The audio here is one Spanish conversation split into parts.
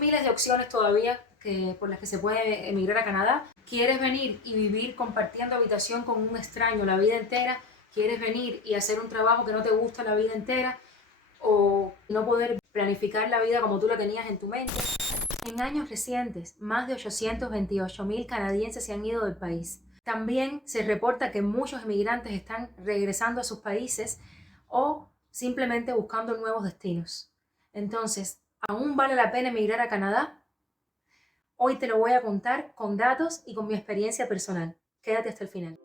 miles de opciones todavía por las que se puede emigrar a Canadá. ¿Quieres venir y vivir compartiendo habitación con un extraño la vida entera? ¿Quieres venir y hacer un trabajo que no te gusta la vida entera? ¿O no poder planificar la vida como tú la tenías en tu mente? En años recientes, más de 828.000 canadienses se han ido del país. También se reporta que muchos emigrantes están regresando a sus países o simplemente buscando nuevos destinos. Entonces, ¿aún vale la pena emigrar a Canadá? Hoy te lo voy a contar con datos y con mi experiencia personal. Quédate hasta el final.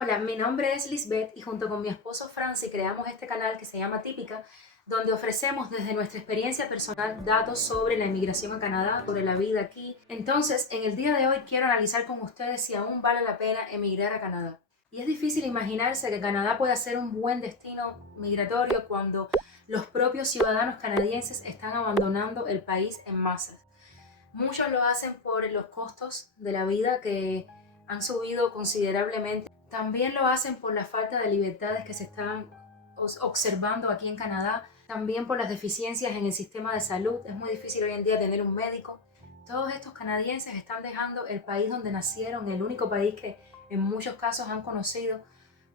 Hola, mi nombre es Lisbeth y junto con mi esposo Franci creamos este canal que se llama Típica, donde ofrecemos desde nuestra experiencia personal datos sobre la inmigración a Canadá, sobre la vida aquí. Entonces, en el día de hoy quiero analizar con ustedes si aún vale la pena emigrar a Canadá. Y es difícil imaginarse que Canadá pueda ser un buen destino migratorio cuando los propios ciudadanos canadienses están abandonando el país en masas. Muchos lo hacen por los costos de la vida que han subido considerablemente. También lo hacen por la falta de libertades que se están observando aquí en Canadá. También por las deficiencias en el sistema de salud. Es muy difícil hoy en día tener un médico. Todos estos canadienses están dejando el país donde nacieron, el único país que en muchos casos han conocido,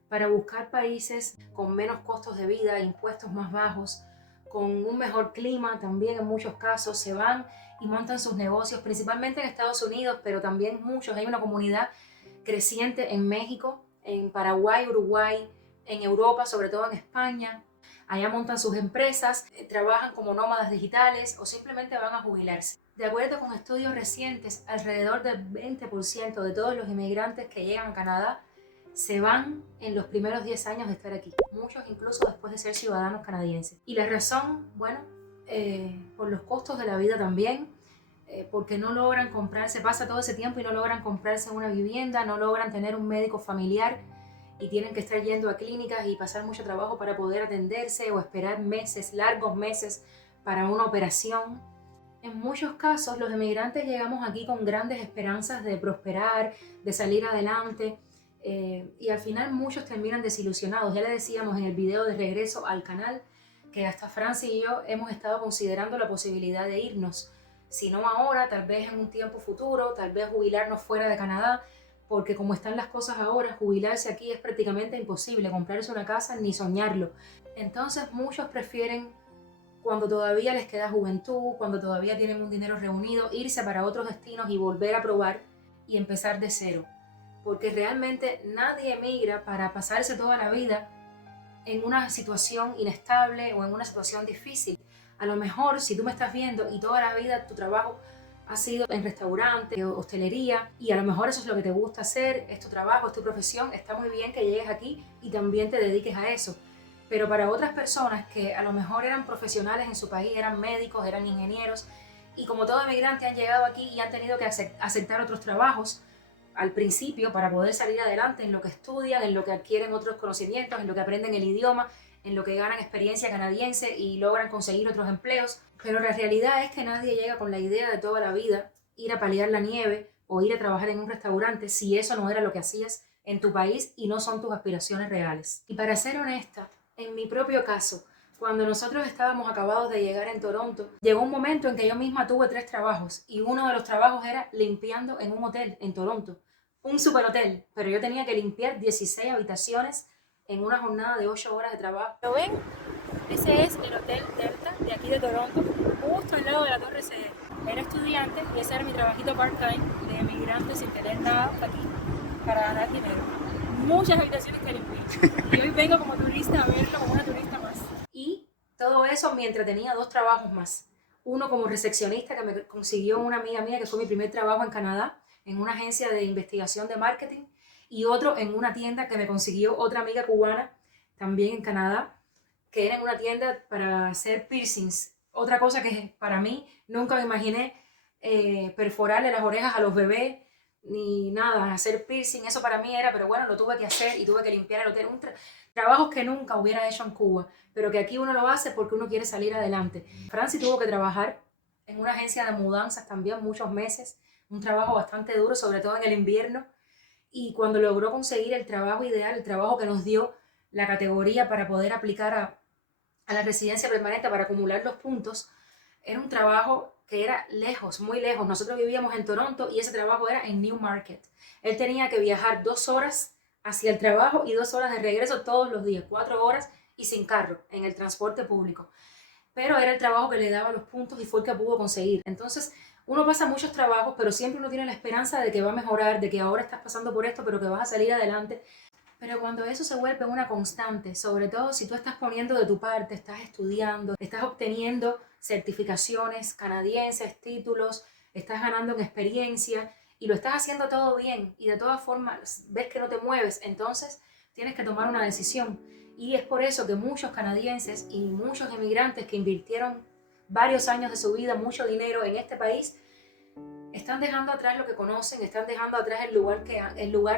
para buscar países con menos costos de vida, impuestos más bajos, con un mejor clima. También en muchos casos se van y montan sus negocios, principalmente en Estados Unidos, pero también muchos. Hay una comunidad creciente en México, en Paraguay, Uruguay, en Europa, sobre todo en España. Allá montan sus empresas, trabajan como nómadas digitales o simplemente van a jubilarse. De acuerdo con estudios recientes, alrededor del 20% de todos los inmigrantes que llegan a Canadá se van en los primeros 10 años de estar aquí, muchos incluso después de ser ciudadanos canadienses. Y la razón, bueno, por los costos de la vida también, porque no logran comprarse, pasa todo ese tiempo y no logran comprarse una vivienda, no logran tener un médico familiar y tienen que estar yendo a clínicas y pasar mucho trabajo para poder atenderse o esperar meses, largos meses para una operación. En muchos casos los emigrantes llegamos aquí con grandes esperanzas de prosperar, de salir adelante, y al final muchos terminan desilusionados. Ya le decíamos en el video de regreso al canal que hasta Franci y yo hemos estado considerando la posibilidad de irnos, si no ahora, tal vez en un tiempo futuro, tal vez jubilarnos fuera de Canadá, porque como están las cosas ahora, jubilarse aquí es prácticamente imposible, comprarse una casa ni soñarlo. Entonces muchos prefieren, cuando todavía les queda juventud, cuando todavía tienen un dinero reunido, irse para otros destinos y volver a probar y empezar de cero. Porque realmente nadie emigra para pasarse toda la vida en una situación inestable o en una situación difícil. A lo mejor, si tú me estás viendo y toda la vida tu trabajo ha sido en restaurante o hostelería, y a lo mejor eso es lo que te gusta hacer, es tu trabajo, es tu profesión, está muy bien que llegues aquí y también te dediques a eso. Pero para otras personas que a lo mejor eran profesionales en su país, eran médicos, eran ingenieros, y como todo emigrante han llegado aquí y han tenido que aceptar otros trabajos al principio para poder salir adelante en lo que estudian, en lo que adquieren otros conocimientos, en lo que aprenden el idioma, en lo que ganan experiencia canadiense y logran conseguir otros empleos. Pero la realidad es que nadie llega con la idea de toda la vida ir a paliar la nieve o ir a trabajar en un restaurante si eso no era lo que hacías en tu país y no son tus aspiraciones reales. Y para ser honesta, en mi propio caso, cuando nosotros estábamos acabados de llegar en Toronto, llegó un momento en que yo misma tuve 3 trabajos y uno de los trabajos era limpiando en un hotel en Toronto, un super hotel, pero yo tenía que limpiar 16 habitaciones en una jornada de 8 horas de trabajo. ¿Lo ven? Ese es el Hotel Delta de aquí de Toronto, justo al lado de la Torre CD. Era estudiante y ese era mi trabajito part-time de emigrante sin tener nada aquí para ganar dinero. Muchas habitaciones que limpiar. Y hoy vengo como turista a verlo, como una turista más. Y todo eso mientras tenía 2 trabajos más. Uno como recepcionista que me consiguió una amiga mía, que fue mi primer trabajo en Canadá, en una agencia de investigación de marketing, y otro en una tienda que me consiguió otra amiga cubana, también en Canadá, que era en una tienda para hacer piercings. Otra cosa que para mí nunca me imaginé, perforarle las orejas a los bebés, ni nada, hacer piercing, eso para mí era, pero bueno, lo tuve que hacer y tuve que limpiar el hotel. Trabajos que nunca hubiera hecho en Cuba, pero que aquí uno lo hace porque uno quiere salir adelante. Franci tuvo que trabajar en una agencia de mudanzas también muchos meses, un trabajo bastante duro, sobre todo en el invierno, y cuando logró conseguir el trabajo ideal, el trabajo que nos dio la categoría para poder aplicar a la residencia permanente para acumular los puntos, era un trabajo que era lejos, muy lejos. Nosotros vivíamos en Toronto y ese trabajo era en Newmarket. Él tenía que viajar 2 horas hacia el trabajo y 2 horas de regreso todos los días, 4 horas y sin carro, en el transporte público. Pero era el trabajo que le daba los puntos y fue el que pudo conseguir. Entonces, uno pasa muchos trabajos, pero siempre uno tiene la esperanza de que va a mejorar, de que ahora estás pasando por esto, pero que vas a salir adelante. Pero cuando eso se vuelve una constante, sobre todo si tú estás poniendo de tu parte, estás estudiando, estás obteniendo certificaciones canadienses, títulos, estás ganando en experiencia y lo estás haciendo todo bien y de todas formas ves que no te mueves, entonces tienes que tomar una decisión. Y es por eso que muchos canadienses y muchos inmigrantes que invirtieron varios años de su vida, mucho dinero en este país, están dejando atrás lo que conocen, están dejando atrás el lugar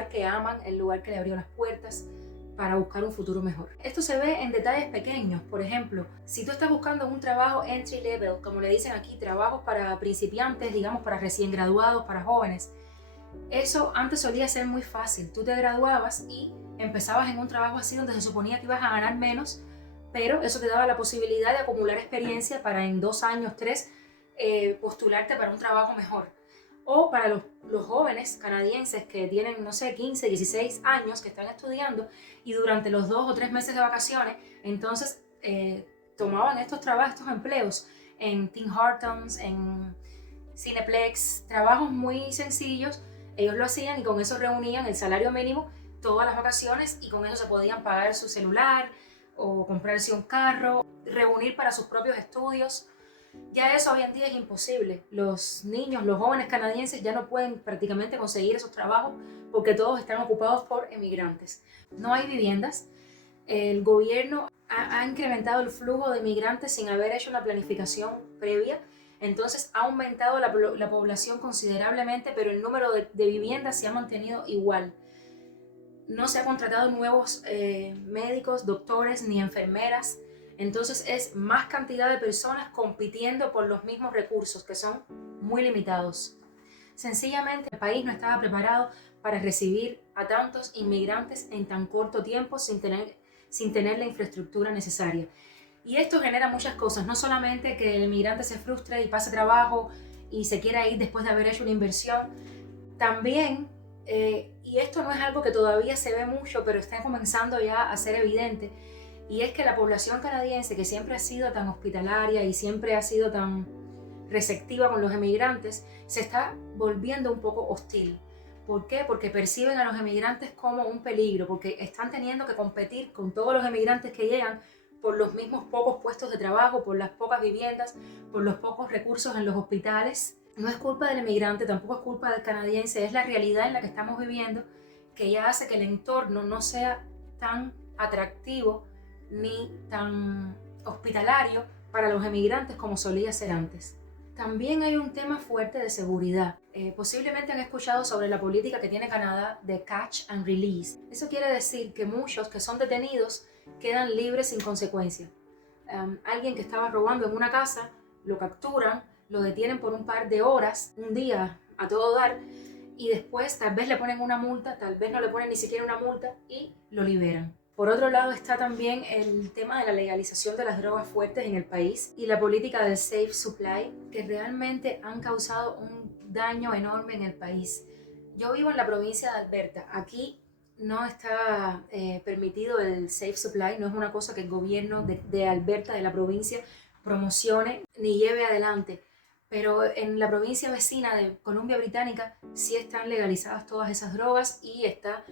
que aman, el lugar que le abrió las puertas para buscar un futuro mejor. Esto se ve en detalles pequeños. Por ejemplo, si tú estás buscando un trabajo entry level, como le dicen aquí, trabajos para principiantes, digamos para recién graduados, para jóvenes, eso antes solía ser muy fácil. Tú te graduabas y empezabas en un trabajo así donde se suponía que ibas a ganar menos, pero eso te daba la posibilidad de acumular experiencia para en 2 años, 3, postularte para un trabajo mejor. O para los jóvenes canadienses que tienen, no sé, 15, 16 años, que están estudiando y durante los 2 o 3 meses de vacaciones, entonces tomaban estos trabajos, estos empleos en Tim Hortons, en Cineplex, trabajos muy sencillos. Ellos lo hacían y con eso reunían el salario mínimo todas las vacaciones y con eso se podían pagar su celular o comprarse un carro, reunir para sus propios estudios. Ya eso hoy en día es imposible. Los niños, los jóvenes canadienses ya no pueden prácticamente conseguir esos trabajos porque todos están ocupados por emigrantes. No hay viviendas. El gobierno ha incrementado el flujo de migrantes sin haber hecho una planificación previa. Entonces ha aumentado la población considerablemente, pero el número de viviendas se ha mantenido igual. No se ha contratado nuevos médicos, doctores ni enfermeras. Entonces es más cantidad de personas compitiendo por los mismos recursos que son muy limitados. Sencillamente el país no estaba preparado para recibir a tantos inmigrantes en tan corto tiempo sin tener la infraestructura necesaria. Y esto genera muchas cosas, no solamente que el inmigrante se frustre y pase trabajo y se quiera ir después de haber hecho una inversión, también, y esto no es algo que todavía se ve mucho, pero está comenzando ya a ser evidente, y es que la población canadiense, que siempre ha sido tan hospitalaria y siempre ha sido tan receptiva con los emigrantes, se está volviendo un poco hostil. ¿Por qué? Porque perciben a los emigrantes como un peligro, porque están teniendo que competir con todos los emigrantes que llegan por los mismos pocos puestos de trabajo, por las pocas viviendas, por los pocos recursos en los hospitales. No es culpa del emigrante, tampoco es culpa del canadiense, es la realidad en la que estamos viviendo que ya hace que el entorno no sea tan atractivo ni tan hospitalario para los emigrantes como solía ser antes. También hay un tema fuerte de seguridad. Posiblemente han escuchado sobre la política que tiene Canadá de catch and release. Eso quiere decir que muchos que son detenidos quedan libres sin consecuencia. Alguien que estaba robando en una casa, lo capturan, lo detienen por un par de horas, un día a todo dar, y después tal vez le ponen una multa, tal vez no le ponen ni siquiera una multa y lo liberan. Por otro lado está también el tema de la legalización de las drogas fuertes en el país y la política del safe supply, que realmente han causado un daño enorme en el país. Yo vivo en la provincia de Alberta. Aquí no está permitido el safe supply, no es una cosa que el gobierno de Alberta, de la provincia, promocione ni lleve adelante. Pero en la provincia vecina de Columbia Británica sí están legalizadas todas esas drogas y está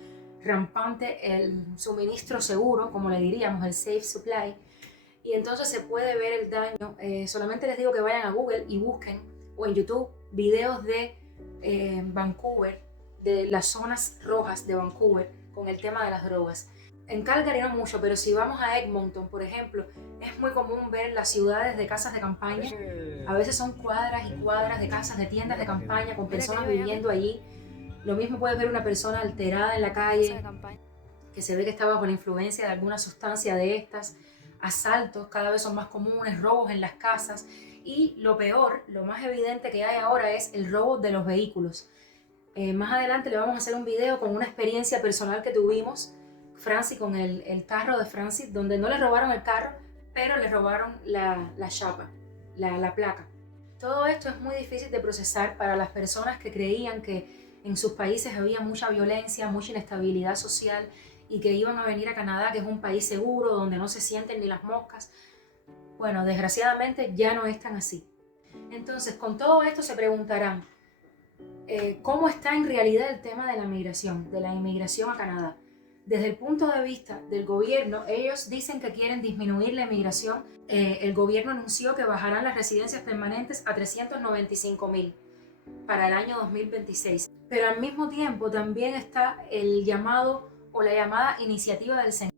rampante el suministro seguro, como le diríamos, el safe supply, y entonces se puede ver el daño. Solamente les digo que vayan a Google y busquen, o en YouTube, videos de Vancouver, de las zonas rojas de Vancouver con el tema de las drogas. En Calgary no mucho, pero si vamos a Edmonton, por ejemplo, es muy común ver las ciudades de casas de campaña. A veces son cuadras y cuadras de casas, de tiendas de campaña con personas viviendo allí. Lo mismo puedes ver una persona alterada en la calle, que se ve que está bajo la influencia de alguna sustancia de estas. Asaltos cada vez son más comunes, robos en las casas. Y lo peor, lo más evidente que hay ahora es el robo de los vehículos. Más adelante le vamos a hacer un video con una experiencia personal que tuvimos, Francis, con el carro de Francis, donde no le robaron el carro, pero le robaron la chapa, la placa. Todo esto es muy difícil de procesar para las personas que creían que en sus países había mucha violencia, mucha inestabilidad social y que iban a venir a Canadá, que es un país seguro, donde no se sienten ni las moscas. Bueno, desgraciadamente ya no es tan así. Entonces, con todo esto se preguntarán, ¿cómo está en realidad el tema de la inmigración a Canadá? Desde el punto de vista del gobierno, ellos dicen que quieren disminuir la inmigración. El gobierno anunció que bajarán las residencias permanentes a 395,000 para el año 2026. Pero al mismo tiempo también está el llamado o la llamada iniciativa del Senado,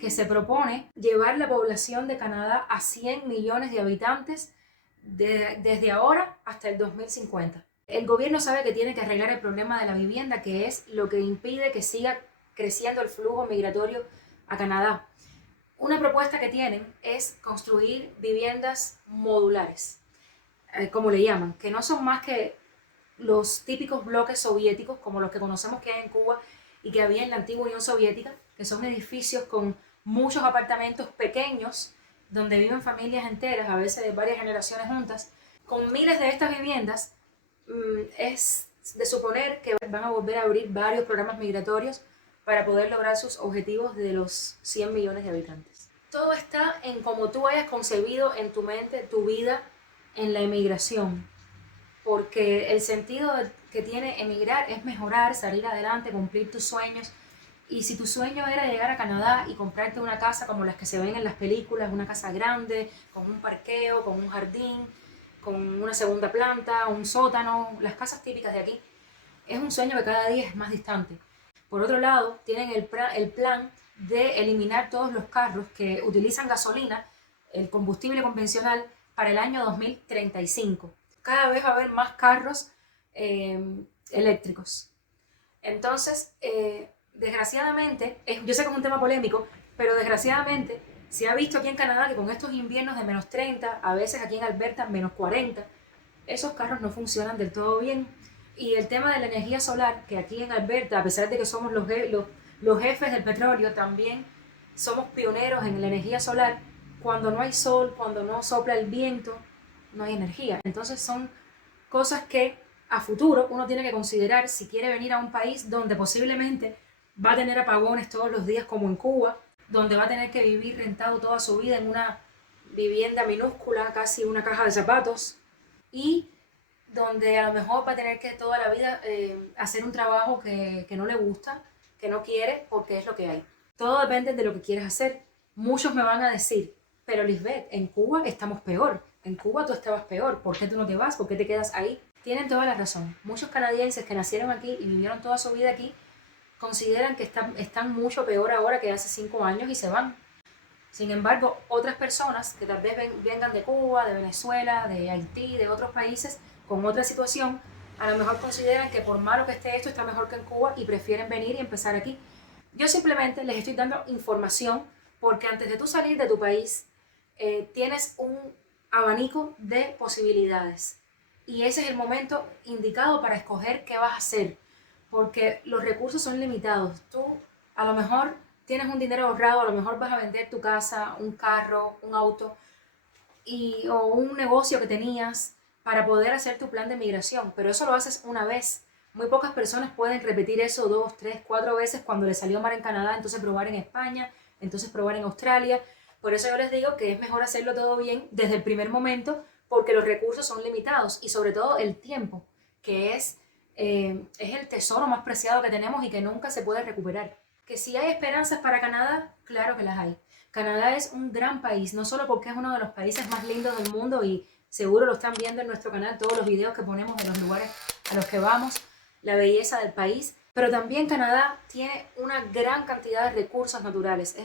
que se propone llevar la población de Canadá a 100 millones de habitantes desde ahora hasta el 2050. El gobierno sabe que tiene que arreglar el problema de la vivienda, que es lo que impide que siga creciendo el flujo migratorio a Canadá. Una propuesta que tienen es construir viviendas modulares, como le llaman, que no son más que los típicos bloques soviéticos, como los que conocemos que hay en Cuba y que había en la antigua Unión Soviética, que son edificios con muchos apartamentos pequeños, donde viven familias enteras, a veces de varias generaciones juntas. Con miles de estas viviendas, es de suponer que van a volver a abrir varios programas migratorios para poder lograr sus objetivos de los 100 millones de habitantes. Todo está en cómo tú hayas concebido en tu mente tu vida en la emigración, porque el sentido que tiene emigrar es mejorar, salir adelante, cumplir tus sueños. Y si tu sueño era llegar a Canadá y comprarte una casa como las que se ven en las películas, una casa grande, con un parqueo, con un jardín, con una segunda planta, un sótano, las casas típicas de aquí, es un sueño que cada día es más distante. Por otro lado, tienen el plan de eliminar todos los carros que utilizan gasolina, el combustible convencional, para el año 2035. Cada vez va a haber más carros eléctricos. Entonces, desgraciadamente, yo sé que es un tema polémico, pero desgraciadamente se ha visto aquí en Canadá que con estos inviernos de menos 30, a veces aquí en Alberta menos 40, esos carros no funcionan del todo bien. Y el tema de la energía solar, que aquí en Alberta, a pesar de que somos los jefes del petróleo, también somos pioneros en la energía solar. Cuando no hay sol, cuando no sopla el viento, no hay energía. Entonces son cosas que a futuro uno tiene que considerar si quiere venir a un país donde posiblemente va a tener apagones todos los días como en Cuba, donde va a tener que vivir rentado toda su vida en una vivienda minúscula, casi una caja de zapatos, y donde a lo mejor va a tener que toda la vida hacer un trabajo que no le gusta, que no quiere, porque es lo que hay. Todo depende de lo que quieras hacer. Muchos me van a decir, pero Lisbeth, en Cuba estamos peor. En Cuba tú estabas peor. ¿Por qué tú no te vas? ¿Por qué te quedas ahí? Tienen toda la razón. Muchos canadienses que nacieron aquí y vivieron toda su vida aquí consideran que están mucho peor ahora que hace 5 años y se van. Sin embargo, otras personas que tal vez vengan de Cuba, de Venezuela, de Haití, de otros países con otra situación, a lo mejor consideran que por malo que esté esto está mejor que en Cuba y prefieren venir y empezar aquí. Yo simplemente les estoy dando información porque antes de tú salir de tu país tienes un abanico de posibilidades y ese es el momento indicado para escoger qué vas a hacer, porque los recursos son limitados. Tú a lo mejor tienes un dinero ahorrado, a lo mejor vas a vender tu casa, un carro, un auto o un negocio que tenías para poder hacer tu plan de migración, pero eso lo haces una vez. Muy pocas personas pueden repetir eso 2, 3, 4 veces cuando les salió mal en Canadá, entonces probar en España, entonces probar en Australia. Por eso yo les digo que es mejor hacerlo todo bien desde el primer momento, porque los recursos son limitados y sobre todo el tiempo, que es el tesoro más preciado que tenemos y que nunca se puede recuperar. Que si hay esperanzas para Canadá, claro que las hay. Canadá es un gran país, no solo porque es uno de los países más lindos del mundo y seguro lo están viendo en nuestro canal, todos los videos que ponemos de los lugares a los que vamos, la belleza del país, pero también Canadá tiene una gran cantidad de recursos naturales.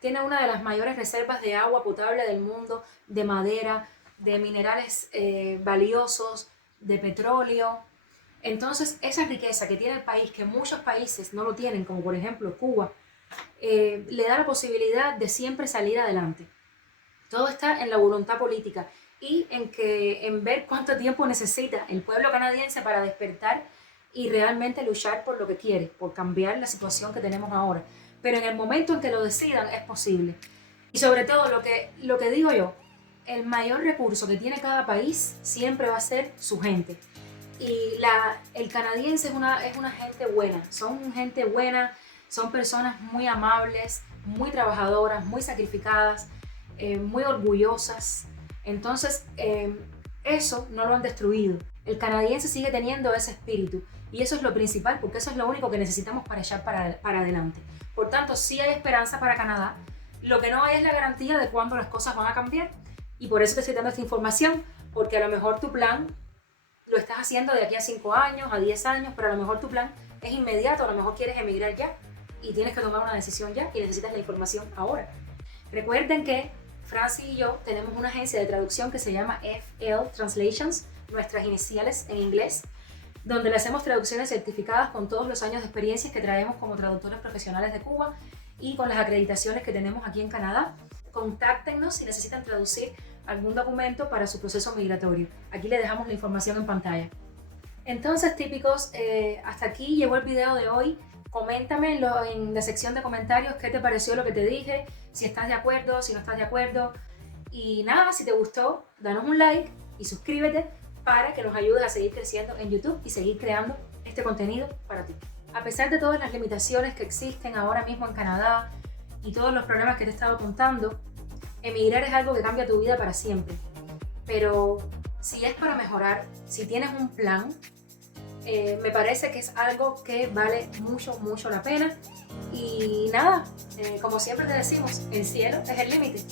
Tiene una de las mayores reservas de agua potable del mundo, de madera, de minerales valiosos, de petróleo. Entonces, esa riqueza que tiene el país, que muchos países no lo tienen, como por ejemplo Cuba, le da la posibilidad de siempre salir adelante. Todo está en la voluntad política y en ver cuánto tiempo necesita el pueblo canadiense para despertar y realmente luchar por lo que quiere, por cambiar la situación que tenemos ahora. Pero en el momento en que lo decidan es posible. Y sobre todo lo que digo yo, el mayor recurso que tiene cada país siempre va a ser su gente. Y el canadiense es una gente buena, son gente buena, son personas muy amables, muy trabajadoras, muy sacrificadas, muy orgullosas. Entonces, eso no lo han destruido. El canadiense sigue teniendo ese espíritu y eso es lo principal, porque eso es lo único que necesitamos para echar para adelante. Por tanto, sí hay esperanza para Canadá. Lo que no hay es la garantía de cuándo las cosas van a cambiar, y por eso te estoy dando esta información, porque a lo mejor tu plan lo estás haciendo de aquí a 5 años, a 10 años, pero a lo mejor tu plan es inmediato, a lo mejor quieres emigrar ya y tienes que tomar una decisión ya y necesitas la información ahora. Recuerden que Francis y yo tenemos una agencia de traducción que se llama FL Translations, nuestras iniciales en inglés, donde le hacemos traducciones certificadas con todos los años de experiencia que traemos como traductores profesionales de Cuba y con las acreditaciones que tenemos aquí en Canadá. Contáctenos si necesitan traducir algún documento para su proceso migratorio. Aquí le dejamos la información en pantalla. Entonces, típicos, hasta aquí llegó el video de hoy. Coméntame en la sección de comentarios qué te pareció lo que te dije, si estás de acuerdo, si no estás de acuerdo. Y nada, si te gustó, danos un like y suscríbete para que nos ayudes a seguir creciendo en YouTube y seguir creando este contenido para ti. A pesar de todas las limitaciones que existen ahora mismo en Canadá y todos los problemas que te he estado contando, emigrar es algo que cambia tu vida para siempre. Pero si es para mejorar, si tienes un plan, me parece que es algo que vale mucho, mucho la pena. Y nada, como siempre te decimos, el cielo es el límite.